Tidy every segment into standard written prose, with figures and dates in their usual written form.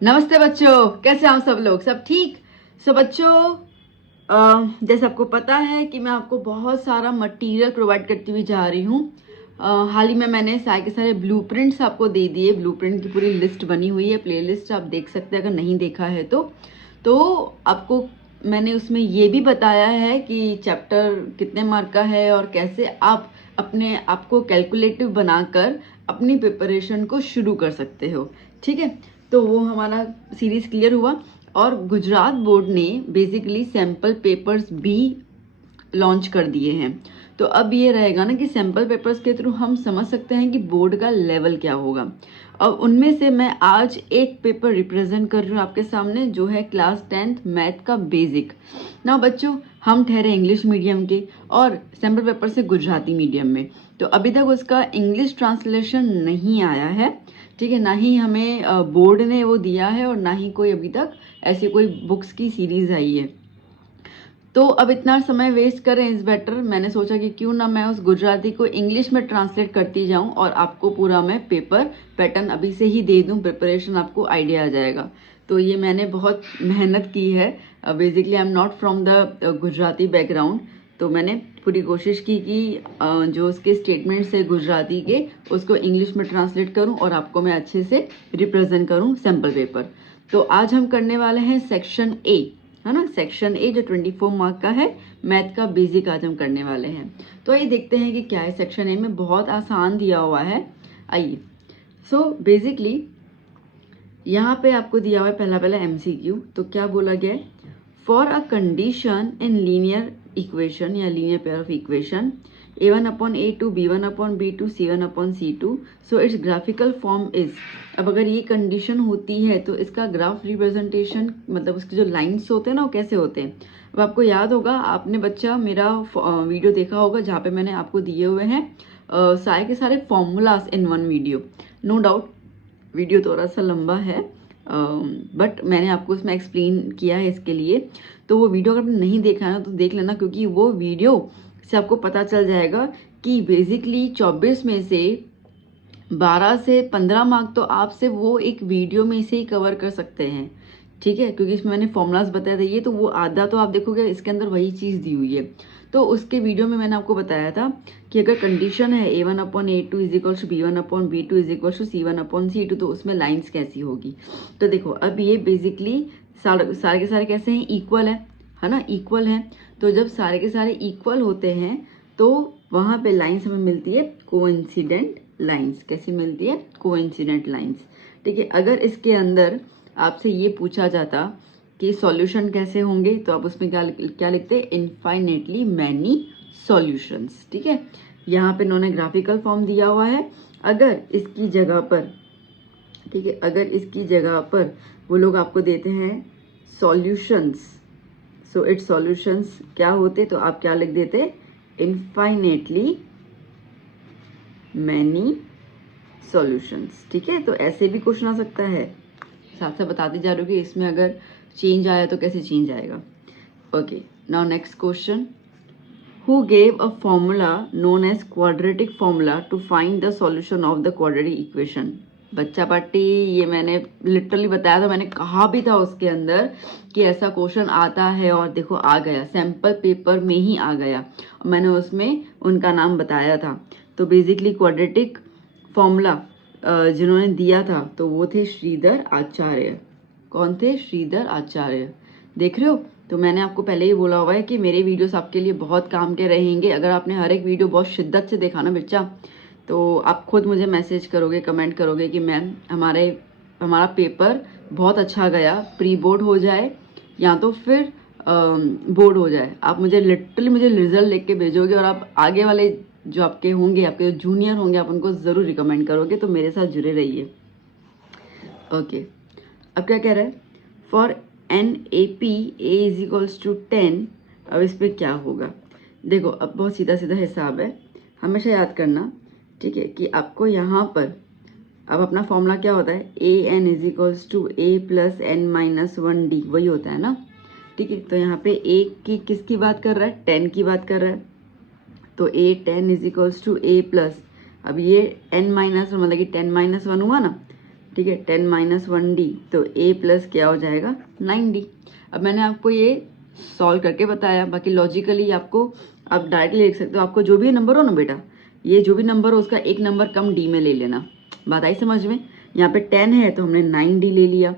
नमस्ते बच्चों, कैसे हैं आप सब लोग? सब ठीक? बच्चों, जैसे आपको पता है कि मैं आपको बहुत सारा मटेरियल प्रोवाइड करती हुई जा रही हूँ। हाल ही में मैंने सारे के सारे ब्लूप्रिंट्स आपको दे दिए। ब्लूप्रिंट की पूरी लिस्ट बनी हुई है, प्लेलिस्ट आप देख सकते हैं अगर नहीं देखा है तो आपको मैंने उसमें ये भी बताया है कि चैप्टर कितने मार्क का है और कैसे आप अपने आप को कैलकुलेटिव बनाकर अपनी प्रिपरेशन को शुरू कर सकते हो। ठीक है, तो वो हमारा सीरीज क्लियर हुआ। और गुजरात बोर्ड ने बेसिकली सैम्पल पेपर्स भी लॉन्च कर दिए हैं। तो अब ये रहेगा ना कि सैम्पल पेपर्स के थ्रू हम समझ सकते हैं कि बोर्ड का लेवल क्या होगा। अब उनमें से मैं आज एक पेपर रिप्रेजेंट कर रही हूँ आपके सामने, जो है क्लास 10th मैथ का बेसिक। ना बच्चों, हम ठहरे इंग्लिश मीडियम के और सैम्पल पेपर से गुजराती मीडियम में, तो अभी तक उसका इंग्लिश ट्रांसलेशन नहीं आया है। ठीक है, ना ही हमें बोर्ड ने वो दिया है और ना ही कोई अभी तक ऐसी कोई बुक्स की सीरीज आई है। तो अब इतना समय वेस्ट करें इस बेटर, मैंने सोचा कि क्यों ना मैं उस गुजराती को इंग्लिश में ट्रांसलेट करती जाऊं और आपको पूरा मैं पेपर पैटर्न अभी से ही दे दूं, प्रिपरेशन आपको आइडिया आ जाएगा। तो ये मैंने बहुत मेहनत की है। Basically I am not from the Gujarati background, तो मैंने पूरी कोशिश की कि जो उसके स्टेटमेंट्स है गुजराती के, उसको इंग्लिश में ट्रांसलेट करूं और आपको मैं अच्छे से रिप्रेजेंट करूं सैम्पल पेपर। तो आज हम करने वाले हैं सेक्शन ए, है ना, सेक्शन ए जो 24 मार्क का है, मैथ का बेसिक आज हम करने वाले हैं। तो आइए देखते हैं कि क्या है सेक्शन ए में। बहुत आसान दिया हुआ है, आइए। बेसिकली यहाँ पे आपको दिया हुआ है पहला एमसीक्यू। तो क्या बोला गया है? For a condition in linear equation या linear pair of equation a1/a2 b1/b2 c1/c2 so it's graphical form is. अब अगर ये कंडीशन होती है तो इसका ग्राफ रिप्रेजेंटेशन, मतलब उसके जो लाइंस होते हैं ना, वो कैसे होते हैं? अब आपको याद होगा, आपने बच्चा मेरा वीडियो देखा होगा जहाँ पे मैंने आपको दिए हुए हैं सारे के सारे formulas in one video. No doubt video थोड़ा सा लंबा है, बट मैंने आपको उसमें एक्सप्लेन किया है इसके लिए। तो वो वीडियो अगर आपने नहीं देखा है ना तो देख लेना, क्योंकि वो वीडियो से आपको पता चल जाएगा कि बेसिकली 24 में से 12 से 15 मार्क तो आप सिर्फ वो एक वीडियो में से ही कवर कर सकते हैं। ठीक है, क्योंकि इसमें मैंने फॉर्मूलाज बताए दिए, तो वो आधा तो आप देखोगे इसके अंदर वही चीज़ दी हुई है। तो उसके वीडियो में मैंने आपको बताया था कि अगर कंडीशन है a1/a2 equals to b1/b2 equals to c1/c2, तो उसमें लाइंस कैसी होगी। तो देखो, अब ये बेसिकली सारे के सारे कैसे हैं? इक्वल है ना, इक्वल है। तो जब सारे के सारे इक्वल होते हैं तो वहाँ पे लाइंस हमें मिलती है कोइंसिडेंट लाइंस। कैसी मिलती है? Coincident lines. ठीक है, अगर इसके अंदर आपसे ये पूछा जाता कि सॉल्यूशन कैसे होंगे, तो आप उसमें क्या लिखते? Infinitely many solutions. ठीक है, यहाँ पे इन्होंने ग्राफिकल फॉर्म दिया हुआ है। अगर इसकी जगह पर, ठीक है, अगर इसकी जगह पर वो लोग आपको देते हैं सॉल्यूशंस, सो इट्स सॉल्यूशंस क्या होते? तो आप क्या लिख देते? Infinitely many solutions. ठीक है, तो ऐसे भी क्वेश्चन आ सकता है। साथ साथ बताते जा रही हूँ कि इसमें अगर चेंज आया तो कैसे चेंज आएगा। Okay, now next question. Who gave a formula known as quadratic formula to find the solution of the quadratic equation? बच्चा पार्टी, ये मैंने लिटरली बताया था, मैंने कहा भी था उसके अंदर कि ऐसा क्वेश्चन आता है, और देखो आ गया, सैम्पल पेपर में ही आ गया। मैंने उसमें उनका नाम बताया था। तो बेसिकली क्वाड्रेटिक फॉर्मूला जिन्होंने दिया था तो वो थे श्रीधर आचार्य। कौन थे? श्रीधर आचार्य। देख रहे हो, तो मैंने आपको पहले ही बोला हुआ है कि मेरे वीडियोस आपके लिए बहुत काम के रहेंगे। अगर आपने हर एक वीडियो बहुत शिद्दत से देखा ना बच्चा, तो आप खुद मुझे मैसेज करोगे, कमेंट करोगे कि मैम हमारा पेपर बहुत अच्छा गया, प्री बोर्ड हो जाए या तो फिर बोर्ड हो जाए। आप मुझे लिटरली रिजल्ट लिख के भेजोगे, और आप आगे वाले जो आपके होंगे, आपके जूनियर होंगे, आप उनको ज़रूर रिकमेंड करोगे। तो मेरे साथ जुड़े रहिए। ओके, अब क्या कह रहा है? For an A P a is equals to 10। अब इस पर क्या होगा? देखो, अब बहुत सीधा सीधा हिसाब है, हमेशा याद करना। ठीक है, कि आपको यहाँ पर अब अपना फॉर्मूला क्या होता है? A n is equals to a plus n minus 1 d, वही होता है ना। ठीक है, तो यहाँ पे ए की किसकी बात कर रहा है? 10 की बात कर रहा है। तो a 10 is equals to a plus, अब ये n माइनस, मतलब कि 10 - 1 हुआ ना। ठीक है, 10 माइनस 1D, तो A प्लस क्या हो जाएगा 9D। अब मैंने आपको ये सॉल्व करके बताया, बाकी लॉजिकली आपको आप डायरेक्टली लिख सकते हो। आपको जो भी नंबर हो ना बेटा, ये जो भी नंबर हो उसका एक नंबर कम D में ले लेना। बात आई समझ में? यहाँ पे 10 है तो हमने 9D ले लिया,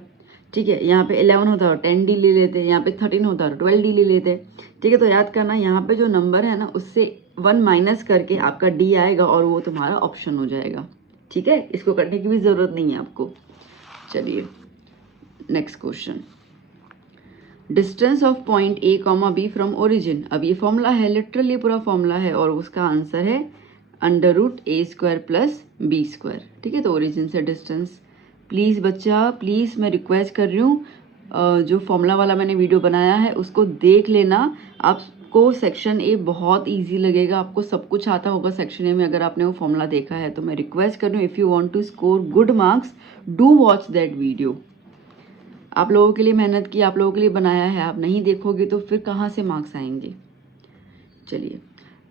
ठीक है। यहाँ पे 11 होता है 10D ले लेते, यहाँ पे 13 होता है 12D ले लेते, ठीक है। तो याद करना यहाँ पे जो नंबर है ना उससे 1 माइनस करके आपका D आएगा और वो तुम्हारा ऑप्शन हो जाएगा, ठीक है। इसको करने की भी ज़रूरत नहीं है आपको। चलिए next question, distance of point A, B from origin. अब ये फॉर्मूला है, लिटरली पूरा फॉर्मूला है और उसका आंसर है √A² प्लस B², ठीक है। तो ओरिजिन से डिस्टेंस, प्लीज़ बच्चा प्लीज़ मैं रिक्वेस्ट कर रही हूँ, जो फॉर्मूला वाला मैंने वीडियो बनाया है उसको देख लेना। आपको सेक्शन ए बहुत इजी लगेगा, आपको सब कुछ आता होगा सेक्शन ए में अगर आपने वो फॉर्मूला देखा है। तो मैं रिक्वेस्ट कर रही हूँ, if you want to score good marks do watch that video. आप लोगों के लिए मेहनत की, आप लोगों के लिए बनाया है, आप नहीं देखोगे तो फिर कहाँ से मार्क्स आएंगे। चलिए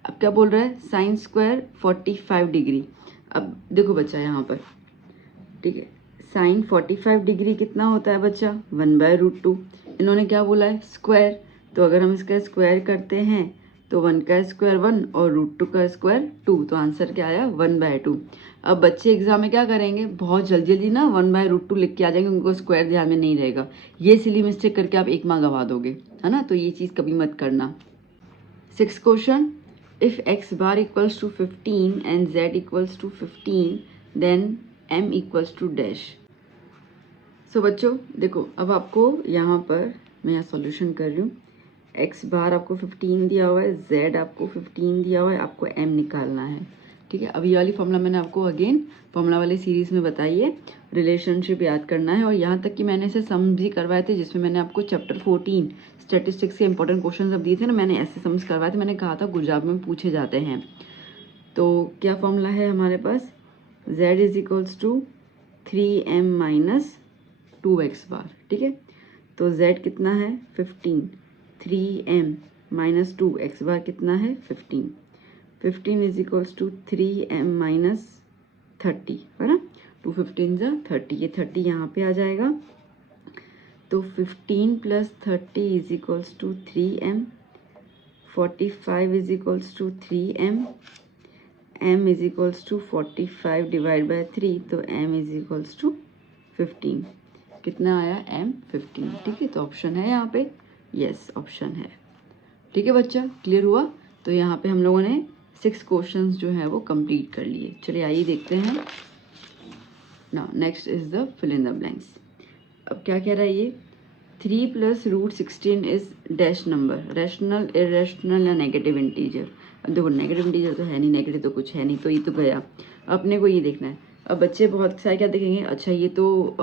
अब क्या बोल रहा है, sin² 45 डिग्री। अब देखो बच्चा यहाँ पर, ठीक है, sin 45 डिग्री कितना होता है बच्चा 1/√2। इन्होंने क्या बोला है स्क्वायर, तो अगर हम इसका स्क्वायर करते हैं तो 1 का स्क्वायर 1 और √2 का स्क्वायर 2, तो आंसर क्या आया 1/2। अब बच्चे एग्जाम में क्या करेंगे, बहुत जल्दी जल्दी ना 1/√2 लिख के आ जाएंगे, उनको स्क्वायर ध्यान में नहीं रहेगा। ये सिली मिस्टेक करके आप 1 मार्क गवा दोगे, है ना। तो ये चीज़ कभी मत करना। 6th question, if x bar equals to 15 and z equals to 15 then m equals to dash. So बच्चों देखो, अब आपको यहाँ पर मैं यहाँ सॉल्यूशन कर रही हूँ। x बार आपको 15 दिया हुआ है, z आपको 15 दिया हुआ है, आपको m निकालना है, ठीक है। अब ये वाली फॉर्मूला मैंने आपको अगेन फॉर्मूला वाली सीरीज़ में बताई है, रिलेशनशिप याद करना है। और यहाँ तक कि मैंने इसे सम भी करवाए थे, जिसमें मैंने आपको चैप्टर 14 स्टैटिस्टिक्स के इंपॉर्टेंट क्वेश्चन अब दिए थे ना, मैंने ऐसे सम्स करवाए थे। मैंने कहा था गुजरात में पूछे जाते हैं। तो क्या फॉर्मूला है हमारे पास, z is equals to 3m minus 2x bar, ठीक है। तो z कितना है 15, 3m माइनस 2x बार कितना है 15, 15 is equals to 3m minus 30, है ना। 2 15 जा 30, ये 30 यहाँ पे आ जाएगा। तो 15 plus 30 is equals to 3m, 45 is equals to 3m, m is equals to 45 divide by 3, तो m इज इक्वल्स टू 15। कितना आया m 15, ठीक है। तो ऑप्शन है यहाँ पे, यस ऑप्शन है, ठीक है बच्चा, क्लियर हुआ। तो यहाँ पे हम लोगों ने 6 क्वेश्चंस जो है वो कंप्लीट कर लिए। चलिए आइए देखते हैं। Now next is the fill in the blanks. अब क्या कह रहा है ये, 3 plus √16 is dash number, rational, irrational या नेगेटिव इंटीजर। अब देखो नेगेटिव इंटीजर तो है नहीं, नेगेटिव तो कुछ है नहीं, तो ये तो गया। अपने को ये देखना है। अब बच्चे बहुत सारे क्या देखेंगे, अच्छा ये तो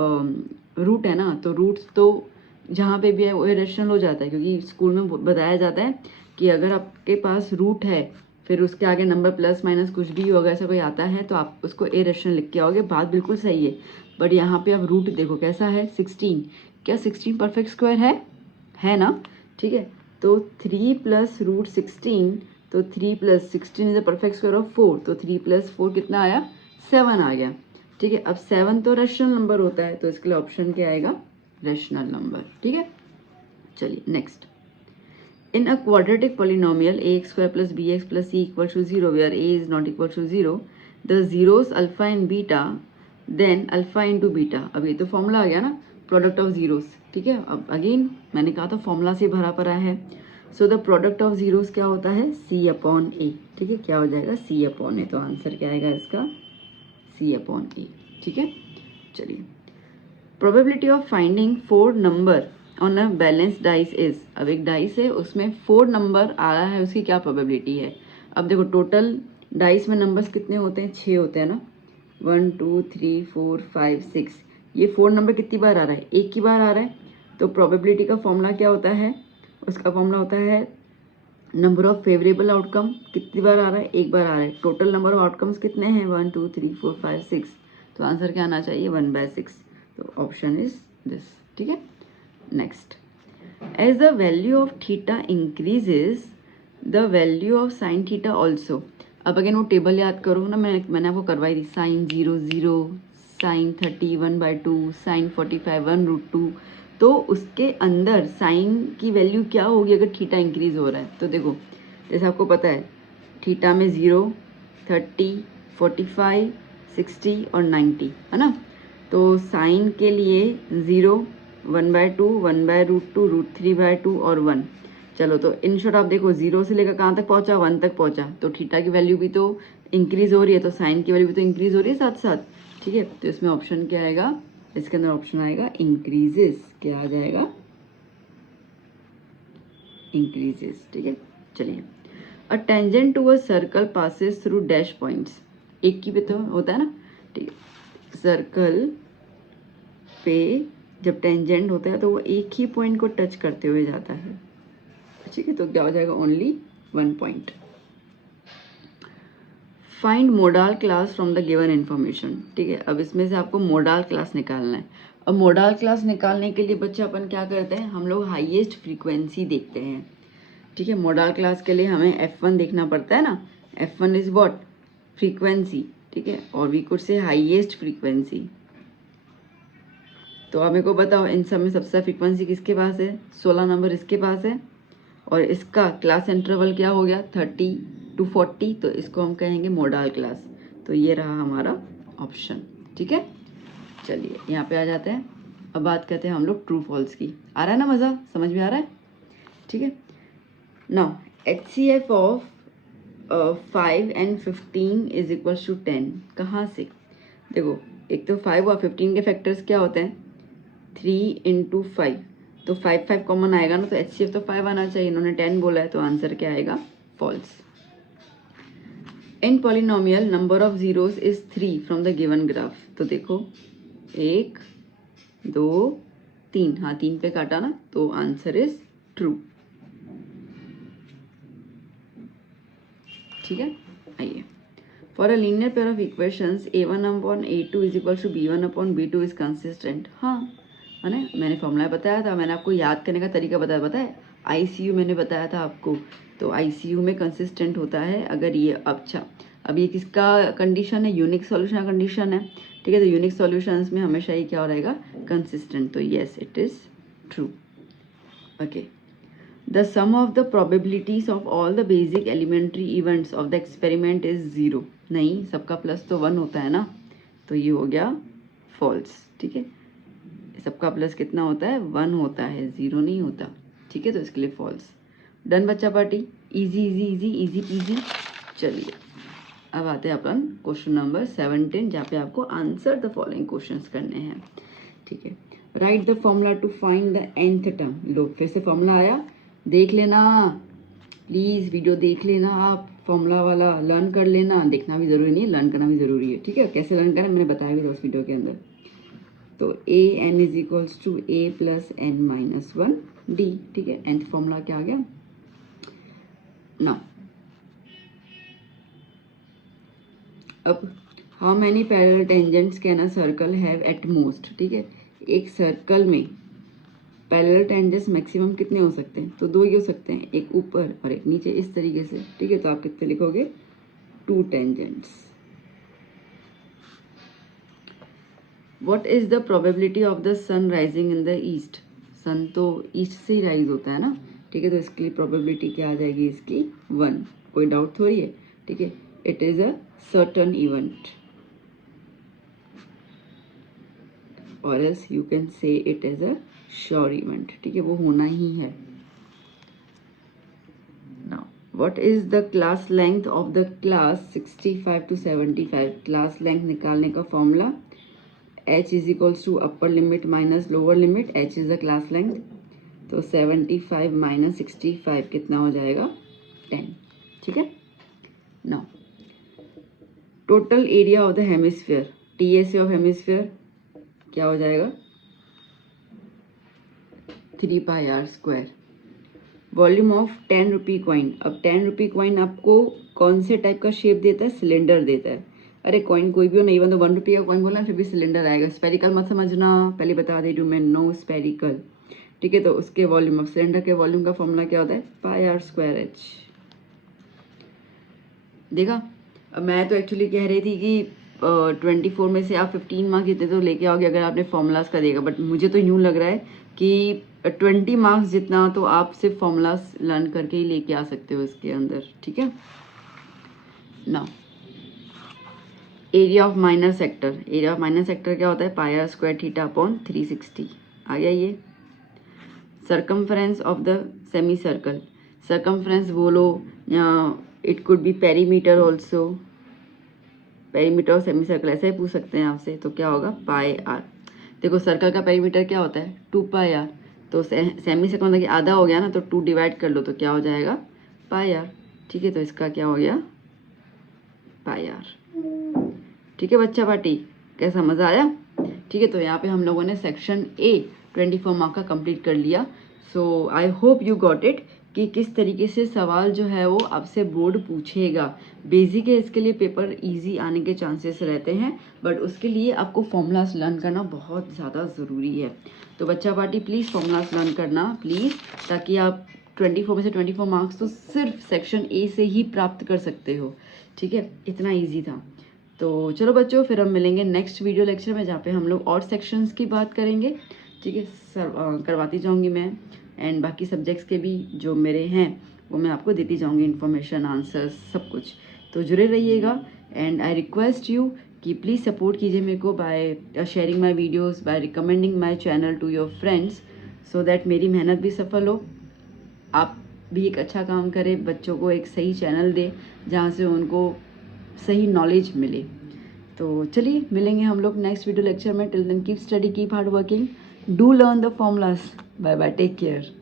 रूट है ना, तो रूट्स तो जहाँ पे भी है वो इरेशनल हो जाता है, क्योंकि स्कूल में बताया जाता है कि अगर आपके पास रूट है फिर उसके आगे नंबर प्लस माइनस कुछ भी होगा, ऐसा कोई आता है तो आप उसको इरेशनल लिख के आओगे। बात बिल्कुल सही है, बट यहाँ पे अब रूट देखो कैसा है 16, क्या 16 परफेक्ट स्क्वायर है ना, ठीक है। तो 3 प्लस √16, तो 3 plus 16 is the perfect square of 4, तो 3 प्लस 4 कितना आया 7 आ गया, ठीक है। अब 7 तो रैशनल नंबर होता है, तो इसके लिए ऑप्शन क्या आएगा रैशनल नंबर, ठीक है। चलिए next, in a quadratic polynomial ax² plus bx plus c equal to 0 where a is not equal to 0, the zeros alpha and beta then alpha into beta. अब ये तो फॉर्मूला आ गया ना, प्रोडक्ट ऑफ जीरोस, ठीक है। अब again मैंने कहा था फॉर्मूला से भरा पड़ा है। So the product of zeros क्या होता है c/a, ठीक है। क्या हो जाएगा c/a, तो आंसर क्या आएगा इसका c/a, ठीक है। चलिए, probability of finding 4 number on a balance dice is. अब एक डाइस है उसमें 4 नंबर आ रहा है, उसकी क्या प्रोबेबिलिटी है। अब देखो टोटल डाइस में नंबर्स कितने होते हैं 6 होते हैं ना, 1 2 3 4 5 6, ये 4 नंबर कितनी बार आ रहा है, एक ही बार आ रहा है। तो प्रोबेबिलिटी का फॉर्मूला क्या होता है, उसका फॉर्मूला होता है नंबर ऑफ फेवरेबल आउटकम, कितनी बार आ रहा है एक बार आ रहा है। टोटल नंबर ऑफ आउटकम्स कितने हैं 1 2 3 4 5 6, तो आंसर क्या आना चाहिए 1/6, तो ऑप्शन इज दिस, ठीक है। Next, as the value of theta increases the value of sine theta also. अब अगेन वो टेबल याद करो ना, मैंने आपको करवाई थी, साइन 0 0 साइन 30 1/2, साइन 45 1√2। तो उसके अंदर साइन की वैल्यू क्या होगी अगर थीटा इंक्रीज हो रहा है? तो देखो जैसे आपको पता है थीटा में 0, 30, 45, 60 और 90 है ना। तो साइन के लिए 0, 1/2, 1/√2, √3/2 और 1। चलो तो इन शॉर्ट आप देखो 0 से लेकर कहाँ तक पहुँचा? 1 तक पहुँचा। तो थीटा की वैल्यू भी तो इंक्रीज हो रही है, तो साइन की वैल्यू भी तो इंक्रीज हो रही है साथ साथ। ठीक है, तो इसमें ऑप्शन क्या आएगा? इसके अंदर ऑप्शन आएगा इंक्रीजेस। क्या आ जाएगा? इंक्रीजेस। ठीक है, चलिए। A tangent to a circle passes through dash points. एक की भी तो होता है ना। ठीक है, सर्कल पे जब टेंजेंट होता है तो वो एक ही पॉइंट को टच करते हुए जाता है। ठीक है, तो क्या हो जाएगा? Only 1 point. Find modal class from the given information. ठीक है, अब इसमें से आपको मोडाल क्लास निकालना है। अब मोडाल क्लास निकालने के लिए बच्चे अपन क्या करते हैं? हम लोग हाईएस्ट फ्रीक्वेंसी देखते हैं। ठीक है, मोडाल क्लास के लिए हमें F1 देखना पड़ता है ना। F1 is what? फ्रीक्वेंसी। ठीक है, और we could say highest frequency. तो आप मेरे को बताओ इन सब में सबसे फ्रीक्वेंसी किसके पास है? 16 नंबर इसके पास है। और इसका क्लास इंटरवल क्या हो गया? 30 to 40। तो इसको हम कहेंगे मोडाल क्लास। तो ये रहा हमारा ऑप्शन। ठीक है, चलिए यहाँ पे आ जाते हैं। अब बात करते हैं हम लोग ट्रू फॉल्स की। आ रहा है ना मज़ा? समझ में आ रहा है? ठीक है, now HCF of 5 and 15 is equals to 10। कहाँ से? देखो एक तो 5 और 15 के फैक्टर्स क्या होते हैं? 3 × 5। तो 5 कॉमन आएगा ना, तो HCF तो 5 आना चाहिए। इन्होंने 10 बोला है, तो आंसर क्या आएगा? False. In polynomial number of zeros is 3 from the given graph. तो देखो 1 2 3, हाँ 3 पे काटा ना, तो आंसर इज ट्रू। ठीक है, आइए। For a linear pair of equations A1/A2 is equal to B1/B2 is consistent. हाँ, मैंने फॉर्मूला बताया था, मैंने आपको याद करने का तरीका बताया, पता है? ICU मैंने बताया था आपको। तो ICU में कंसिस्टेंट होता है अगर ये, अच्छा अब ये किसका कंडीशन है? यूनिक सॉल्यूशन का कंडीशन है। ठीक है, तो यूनिक सॉल्यूशंस में हमेशा ये क्या हो रहेगा? कंसिस्टेंट। तो yes, it is true. Okay, the sum of the probabilities of all the basic elementary events of the experiment is 0। नहीं, सबका प्लस तो 1 होता है ना, तो ये हो गया फॉल्स। ठीक है, सबका प्लस कितना होता है? 1 होता है, 0 नहीं होता। ठीक है, तो इसके लिए फॉल्स। डन बच्चा party, easy easy easy easy PG. चलिए अब आते हैं अपन क्वेश्चन नंबर 17, जहाँ पे आपको आंसर द फॉलोइंग क्वेश्चंस करने हैं। ठीक है, write the formula to find the nth term. लो फिर से फॉर्मूला आया, देख लेना प्लीज़, वीडियो देख लेना आप, फॉर्मूला वाला लर्न कर लेना। देखना भी ज़रूरी नहीं है, लर्न करना भी ज़रूरी है। ठीक है, कैसे लर्न करना मैंने बताया भी था उस वीडियो के अंदर। तो an is equals to a + n - 1 d। ठीक है, nth फॉर्मूला क्या आ गया ना। अब how many parallel tangents can a circle have at most. ठीक है, एक सर्कल में पैरेलल टेंजेंट्स मैक्सिमम कितने हो सकते हैं? तो 2 ही हो सकते हैं, एक ऊपर और एक नीचे, इस तरीके से। ठीक है, तो आप कितने लिखोगे? 2 tangents. What is the probability of the sun rising in the east? Sun तो ईस्ट से ही राइज होता है ना। ठीक है, तो इसके लिए प्रोबेबिलिटी क्या आ जाएगी इसकी? 1। कोई डाउट थोड़ी है। ठीक है, it is a certain event, और else you can say it is a sure event. ठीक है, वो होना ही है। Now what is the class length of the class 65 to 75? Class length निकालने का formula h is equals to upper limit minus lower limit. h is the class length, तो 75 - 65 कितना हो जाएगा? 10। ठीक है, now total area of the hemisphere, TSA of hemisphere क्या हो जाएगा? 3πr²। Volume of 10 rupee coin. अब 10 रुपी कॉइन आपको कौन से टाइप का शेप देता है? सिलेंडर देता है। अरे कॉइन कोई भी हो, नहीं तो 1 रुपये का कॉइन बोला फिर भी सिलेंडर आएगा। स्पेरिकल मत समझना, पहले बता दे रही हूँ मैं, नो स्पेरिकल। ठीक है, तो उसके वॉल्यूम ऑफ सिलेंडर के वॉल्यूम का फॉर्मूला क्या होता है? πr²h। देखा, अब मैं तो एक्चुअली कह रही थी कि 24 में से आप 15 मार्क्स जितने तो लेके आओगे अगर आपने फॉर्मूलाज का देगा, बट मुझे तो यूँ लग रहा है कि 20 मार्क्स जितना तो आप सिर्फ फॉर्मूलाज लर्न करके ही लेके आ सकते हो इसके अंदर, ठीक है ना। Area of minor sector, area of minor sector क्या होता है, पाई आर स्क्वायर थीटा अपॉन 360 आ गया ये। Circumference of the semi circle, circumference बोलो या it could be perimeter also, perimeter और सेमी सर्कल ऐसे ही पूछ सकते हैं आपसे, तो क्या होगा पाई आर। देखो सर्कल का पेरीमीटर क्या होता है 2 पाई आर, तो सेमी सर्कल मतलब कि आधा हो गया ना, तो 2 डिवाइड कर लो तो क्या हो जाएगा पाई आर, ठीक है। तो इसका क्या हो गया पाई आर, ठीक है बच्चा पार्टी, कैसा मज़ा आया, ठीक है। तो यहाँ पे हम लोगों ने सेक्शन ए 24 मार्क का कंप्लीट कर लिया। So I hope you got it कि किस तरीके से सवाल जो है वो आपसे बोर्ड पूछेगा। बेसिक है, इसके लिए पेपर इजी आने के चांसेस रहते हैं, बट उसके लिए आपको फॉर्मूलाज लर्न करना बहुत ज़्यादा ज़रूरी है। तो बच्चा पार्टी प्लीज़ फॉर्मूलाज लर्न करना प्लीज़, ताकि आप 24 में से 24 मार्क्स तो सिर्फ सेक्शन ए से ही प्राप्त कर सकते हो, ठीक है। इतना ईजी था। तो चलो बच्चों, फिर हम मिलेंगे नेक्स्ट वीडियो लेक्चर में, जहाँ पे हम लोग और सेक्शंस की बात करेंगे, ठीक है। करवाती जाऊंगी मैं, एंड बाकी सब्जेक्ट्स के भी जो मेरे हैं वो मैं आपको देती जाऊंगी, इन्फॉर्मेशन, आंसर्स, सब कुछ। तो जुड़े रहिएगा, एंड आई रिक्वेस्ट यू कि प्लीज़ सपोर्ट कीजिए मेरे को by sharing my videos, by recommending my channel to your friends, so that मेरी मेहनत भी सफल हो, आप भी एक अच्छा काम करें, बच्चों को एक सही चैनल दे जहाँ से उनको सही नॉलेज मिले। तो चलिए मिलेंगे हम लोग नेक्स्ट वीडियो लेक्चर में। Till then keep study, keep hard working, do learn the formulas. Bye bye, take care.